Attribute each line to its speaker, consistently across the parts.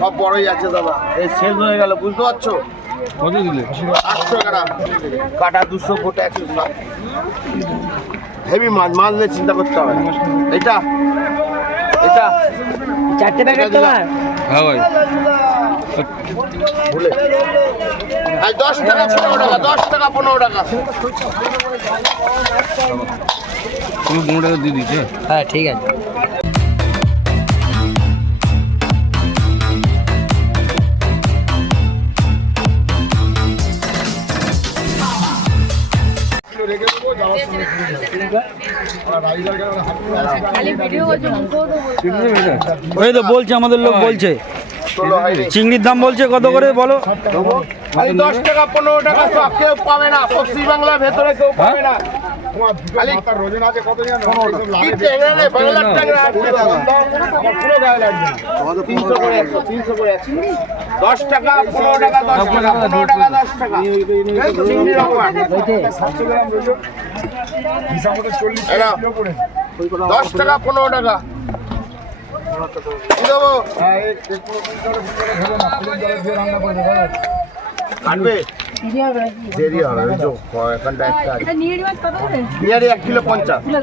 Speaker 1: সব বড়ই আছে দাদা। এই শেষ হয়ে গেল বুঝতে পারছ?
Speaker 2: কত দিলে?
Speaker 1: আটশো টাকা। কাটা দুশো ফুট একশো ষাট। হেভি মাছ মাছ নিয়ে চিন্তা করতে হবে না। এটা এটা
Speaker 3: চারটে প্যাকেট তোমার
Speaker 2: হ্যাঁ ভাই।
Speaker 1: আর দশ টাকা পনেরো টাকা দশ টাকা পনেরো টাকা।
Speaker 2: তুমি পনেরো টাকা দিয়ে দিচ্ছে
Speaker 3: হ্যাঁ ঠিক আছে।
Speaker 4: ওই তো বলছে আমাদের লোক বলছে। চিংড়ির দাম বলছে কত করে বলো?
Speaker 1: দশ টাকা পনেরো টাকা সব কেউ পাবে না। পশ্চিমবাংলার ভেতরে কেউ পাবে না। বাংলার। দশ টাকা পনেরো টাকা দশ টাকা পনেরো টাকা দশ টাকা। দশ টাকা পনেরো টাকা। দেবো? কাটবে? দেরি হবে ওই তো এখানটা একটা আছে। এক কিলো পঞ্চাশ।
Speaker 3: কিলো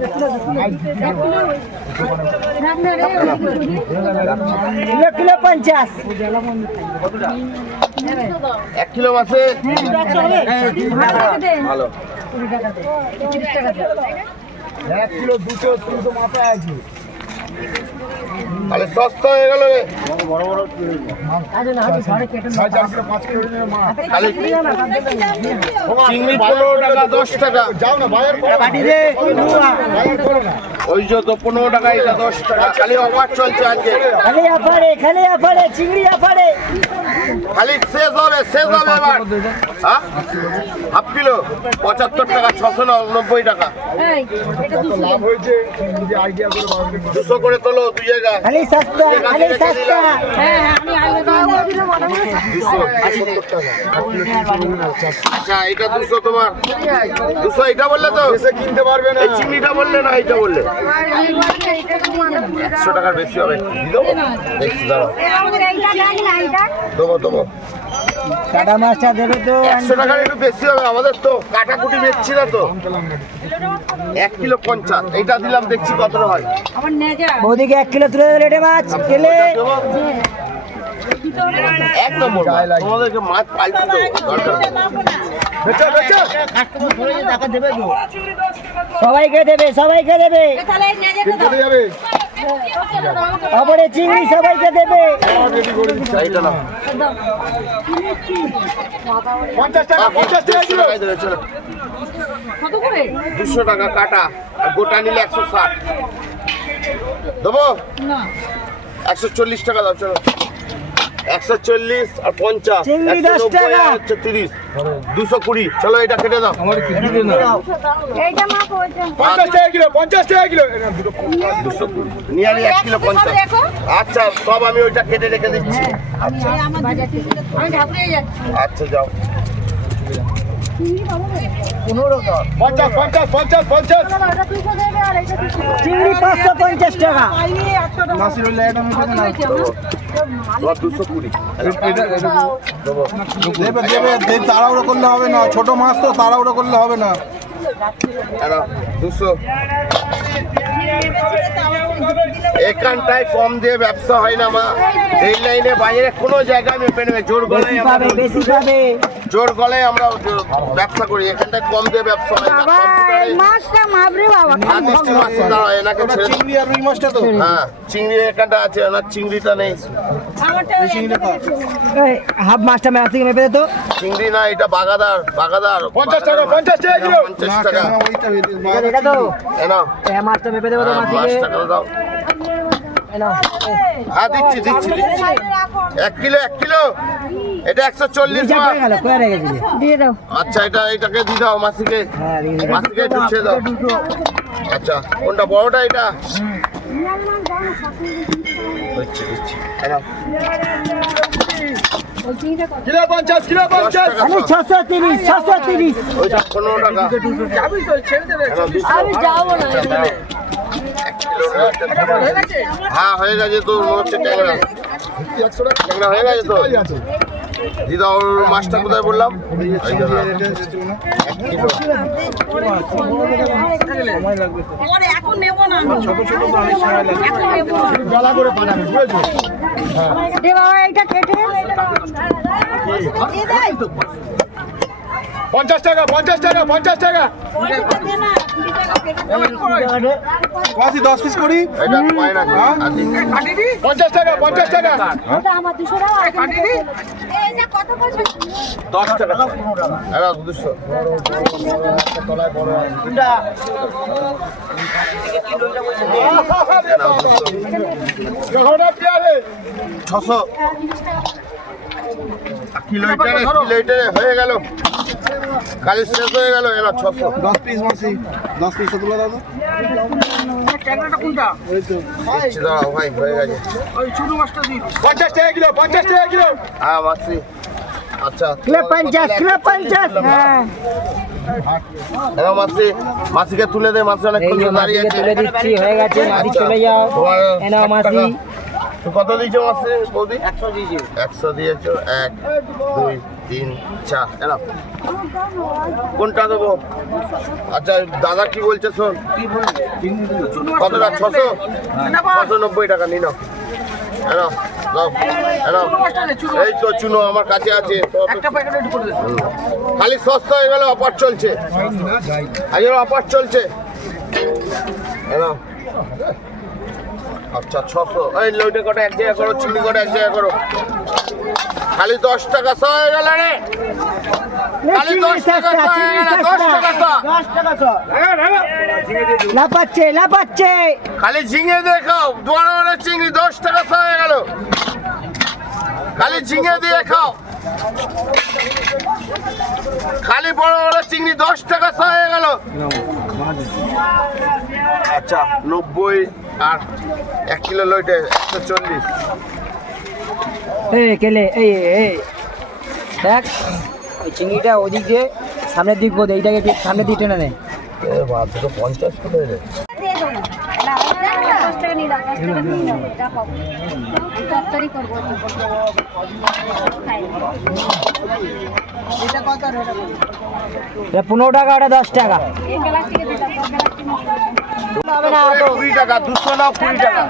Speaker 3: কিলো পঞ্চাশ।
Speaker 1: এক কিলো মাসে ভালো। তাহলে সস্তা হয়ে গেল রে। খালি চিংড়ি পনেরো টাকা দশ টাকা। ওই যে তো পনেরো টাকা এটা দশ টাকা। খালি অফার চলছে আজকে।
Speaker 3: খালি খালি চিংড়ি
Speaker 1: খালি শেষ হবে শেষ হবে এবার। হ্যাঁ? Half kilo? পঁচাত্তর টাকা ছশো নব্বই টাকা। দুশো। করে তোলো দুই জায়গায়
Speaker 3: খালি সস্তা খালি সস্তা।
Speaker 1: আচ্ছা এটা দুশো তোমার। দুশো এটা বললে তো? কিনতে পারবে না। এই চিংড়িটা বললে না এটা বললে? একশো টাকার বেশি হবে। দেবো দেবো।
Speaker 3: কাটা মাছটা দেবে তো
Speaker 1: একশো টাকার একটু বেশি হবে আমাদের তো কাটাকুটি বেচছি না তো। এক কিলো পঞ্চাশ এইটা দিলাম দেখছি কতটা হয়।
Speaker 3: বৌদিকে এক কিলো তুলে রেটে মাছ কেলে
Speaker 1: এক নম্বর তোমাদেরকে মাছ পাল্টে
Speaker 3: সবাইকে দেবে সবাইকে দেবে। তারপরে চিংড়ি সবাইকে দেবে।
Speaker 1: দেড়শো টাকায় দেবে, চলো। দুশো টাকা কাটা আর গোটা নিলে একশো ষাট। দেবো? একশো চল্লিশ টাকা দাও চলো। একশো চল্লিশ আর পঞ্চাশ। একশো
Speaker 3: টাকা।
Speaker 1: তিরিশ। দুশো কুড়ি। চলো এটা কেটে দাও।
Speaker 2: আমার পঞ্চাশ টাকা কিলো
Speaker 1: দুশো কুড়ি। নিয়ারি এক কিলো পঞ্চাশ। আচ্ছা সব আমি ওইটা কেটে রেখে দিচ্ছি।
Speaker 5: আমি
Speaker 3: চিংড়ি পাঁচশো পঞ্চাশ টাকা।
Speaker 1: দেবে দেবে
Speaker 6: দে- তাড়াহুড়ো করলে হবে না। ছোট মাছ তো তাড়াহুড়ো করলে হবে না।
Speaker 1: দুশো। এখানটায় কম দিয়ে ব্যবসা হয় না মা। এই লাইনে বাইরে কোনো জায়গায় মেপে নেবে জোর গলায়
Speaker 3: বেশি পাবে।
Speaker 1: জোর গলায় আমরা ব্যবসা করি এখানটায় কম দিয়ে ব্যবসা হয় না কম্পিউটারে
Speaker 5: মাছটা মাপরে বাবা
Speaker 1: না মাছ দাঁড়া এনাকে ছেড়ে
Speaker 6: চিংড়ি আর রুই মাছটা তো
Speaker 1: হ্যাঁ চিংড়ি এখানটা আছে ওনার চিংড়িটা নেই
Speaker 3: হাফ মাছটা মেলা থেকে মেপে দিত
Speaker 1: চিংড়ি না এটা বাগাদার বাগাদার
Speaker 6: পঞ্চাশ টাকা পঞ্চাশ টাকা কিলো
Speaker 1: পঞ্চাশ
Speaker 6: না
Speaker 1: টাকা
Speaker 6: ওইটা
Speaker 3: এটা তো
Speaker 1: এনাও
Speaker 3: এ মাছটা মেপে দেবো তো
Speaker 1: হ্যাঁ, টাকা দাও হ্যাঁ দিচ্ছি দিচ্ছি দিচ্ছি এক কিলো এক কিলো এটা একশো চল্লিশ
Speaker 3: দুইটা হয়ে গেল কোয়া রেখেছি
Speaker 5: দিয়ে দাও।
Speaker 1: আচ্ছা এটা এটাকে দিয়ে দাও মাসিকে।
Speaker 3: হ্যাঁ
Speaker 1: মাসিকে ঢুকিয়ে দাও। আচ্ছা কোনটা বড়টা এটা? হ্যাঁ হয়ে গেছে তো মনে হচ্ছে ট্যাংরা। ট্যাংরা হয়ে গেছে তো দিদা ওর মাছটা কোথায় বললাম। পঞ্চাশ টাকা পঞ্চাশ টাকা পঞ্চাশ টাকা।
Speaker 6: দশ পিস করি?
Speaker 1: আছে পঞ্চাশ টাকা পঞ্চাশ টাকা।
Speaker 5: আমার দুশো টাকা
Speaker 1: দশ টাকা। এটা দুশো। ছশো। কিলো লিটারে হয়ে গেল। কালি শেষ হয়ে গেল এরা ছশো।
Speaker 6: দশ পিস মাসি দশ পিস তুলে দাও তো।
Speaker 1: দিচ্ছি দাঁড়াও ভাই হয়ে গেছে। পঞ্চাশ টাকা কিলো পঞ্চাশ টাকা কিলো। হ্যাঁ মাসি আচ্ছা।
Speaker 3: কিলো পঞ্চাশ কিলো পঞ্চাশ। হ্যাঁ।
Speaker 1: মাসি মাসিকে তুলে দে মাসি অনেক
Speaker 3: এই
Speaker 1: দাঁড়িয়ে আছে।
Speaker 3: তুলে দিচ্ছি হয়ে গেছে মাসি
Speaker 1: আচ্ছা,
Speaker 3: চলে যাও।
Speaker 1: তোমার
Speaker 3: এ নাও
Speaker 1: ষাট
Speaker 3: মাসি
Speaker 1: কত দিয়েছ মাসি বৌদি? একশো দিয়েছি। একশো দিয়েছ এক দুই তিন চার এলাম কোনটা দেবো? আচ্ছা দাদা কি বলছে শোন? কতটা ছশো? ছশো নব্বই টাকা নিন এই তো চুনো আমার কাছে আছে। খালি সস্তা হয়ে গেল অফার চলছে। আজের অফার চলছে। আচ্ছা ছশো। এই লইটে কটা এক জায়গা করো চিনি কটা এক জায়গা করো। খালি দশ টাকা শ হয়ে গেল রে। খালি দশ টাকা শ হয়ে গেল দশ টাকা
Speaker 3: দশ টাকা লাপাচ্ছে লাপাচ্ছে
Speaker 1: খালি ঝিঙে দেখাও বড় বড় চিংড়ি দশ টাকা শ হয়ে গেল। খালি ঝিঙে দিয়ে খাও। খালি বড় বড় চিংড়ি দশ টাকা শ হয়ে গেল। আচ্ছা নব্বই। আর এক কিলো লইটে একশো চল্লিশ।
Speaker 3: এই কেলে এই এই দেখ ওই চিংড়িটা ওদিক দিয়ে সামনের দিক বোধ এইটাকে একটু সামনের দিক টেনে
Speaker 1: পঞ্চাশ
Speaker 5: নিয়ে।
Speaker 3: এটা পনেরো টাকা ওটা দশ টাকা।
Speaker 1: কুড়ি টাকা দুশো নাও কুড়ি টাকা।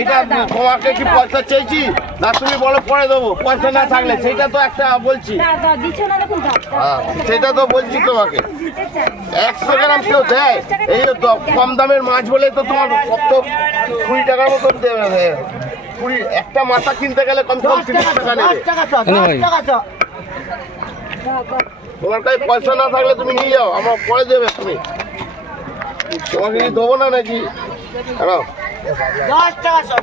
Speaker 1: এটা তোমাকে কি পয়সা চেয়েছি? না তুমি বলো পরে দেবো। পয়সা না থাকলে সেটা তো একটা বলছি। হ্যাঁ সেটা তো বলছি তোমাকে। একশো গ্রাম কেউ দেয়? এই কম দামের মাছ বলে তো তোমার সব তো কুড়ি টাকার মতন দেবে হ্যাঁ। কুড়ি একটা মাথা কিনতে গেলে কম কম তিরিশ টাকা নেবে। তোমার কাছে পয়সা না থাকলে তুমি নিয়ে যাও আমার পরে দেবে তুমি। তোমাকে কি দেবো না নাকি?
Speaker 3: শো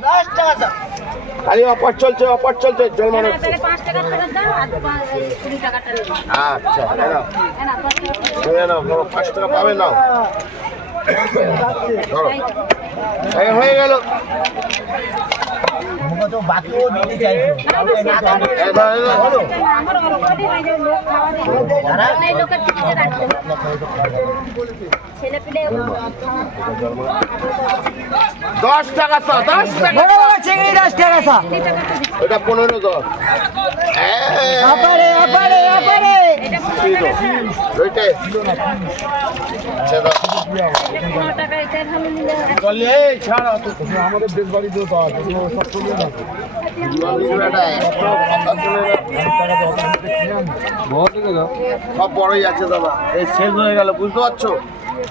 Speaker 1: খালি অফার চলছে অফার চলছে জল
Speaker 5: তাহলে পাঁচ টাকা ফেরত দাও, আর পাঁচ- এই কুড়ি টাকাটা নেব।
Speaker 1: আচ্ছা নাও পাঁচ টাকা পাবে নাও। ধরো। হয়ে গেল। দশ টাকা দশ টাকা
Speaker 3: চিংড়ি দশ টাকা
Speaker 1: পনেরো দশ।
Speaker 3: আপারে আপারে আপারে।
Speaker 1: তো? ওইটাই আচ্ছা
Speaker 5: টাকা
Speaker 1: এই ছাড়া তো আমাদের দেশ বাড়ি তো সব চলে না
Speaker 2: বহুত
Speaker 1: সব বড়ই আছে দাদা। এই শেষ হয়ে গেল বুঝতে পারছ?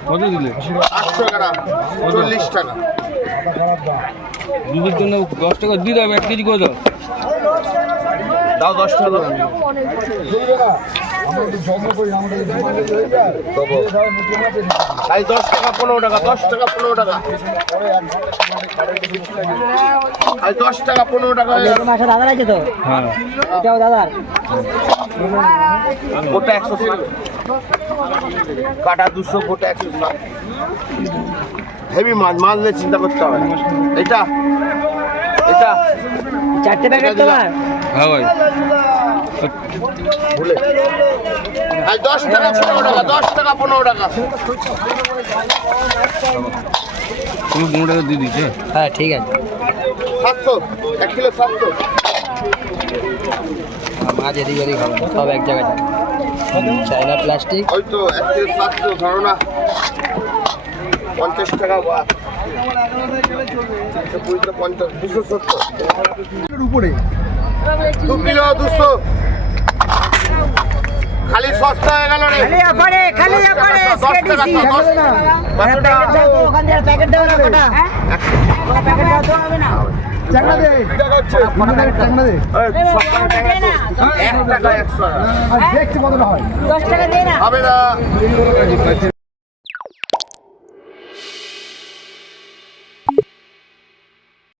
Speaker 2: কত দিলে?
Speaker 1: আটশো গ্রাম চল্লিশ টাকা।
Speaker 2: দুধের জন্য দশ টাকা দিয়ে দাও এক কেজি করে দাও।
Speaker 1: দাও দশ টাকা দাও। দশ টাকা পনেরো টাকা দশ টাকা পনেরো টাকা। এই দশ টাকা পনেরো টাকা গেল।
Speaker 3: দাদার আছে তো?
Speaker 2: হ্যাঁ।
Speaker 3: এটাও দাদার?
Speaker 1: গোটা একশো ষাট। কাটা দুশো গোটা একশো ষাট। হেভি মাছ মাছ নিয়ে চিন্তা করতে হবে। এটা এটা
Speaker 3: চারটে প্যাকেট তোমার?
Speaker 2: হ্যাঁ ভাই।
Speaker 1: আর দশ টাকা পনেরো টাকা দশ টাকা পনেরো টাকা।
Speaker 2: তুমি পনেরো টাকা দিয়ে দিচ্ছে
Speaker 3: হ্যাঁ ঠিক আছে।
Speaker 1: সাতশো এক কিলো সাতশো।
Speaker 3: আর মাছ এদিক ওদিক হবে সব এক জায়গায় চায়না প্লাস্টিক
Speaker 1: ওই তো এক কিলো সাতশো ধরো না। পঞ্চাশ টাকা পঞ্চাশ দুশো সত্তর
Speaker 6: উপরে।
Speaker 1: দু কিলো দুশো খালি সস্তা হয়ে গেল রে।
Speaker 3: খালি অফারে খালি অফারে
Speaker 1: টাকা, দশ টাকা।
Speaker 3: ওখান থেকে প্যাকেট হবে না প্যাকেট দেওয়া হবে না।
Speaker 6: চাংড়া দে। চাংড়া দে
Speaker 1: এই, সস্তা টাকা তো। এক টাকা একশো টাকা।
Speaker 6: আর দেখছি কতটা হয়
Speaker 5: দশ টাকা দে না।
Speaker 1: হবে না।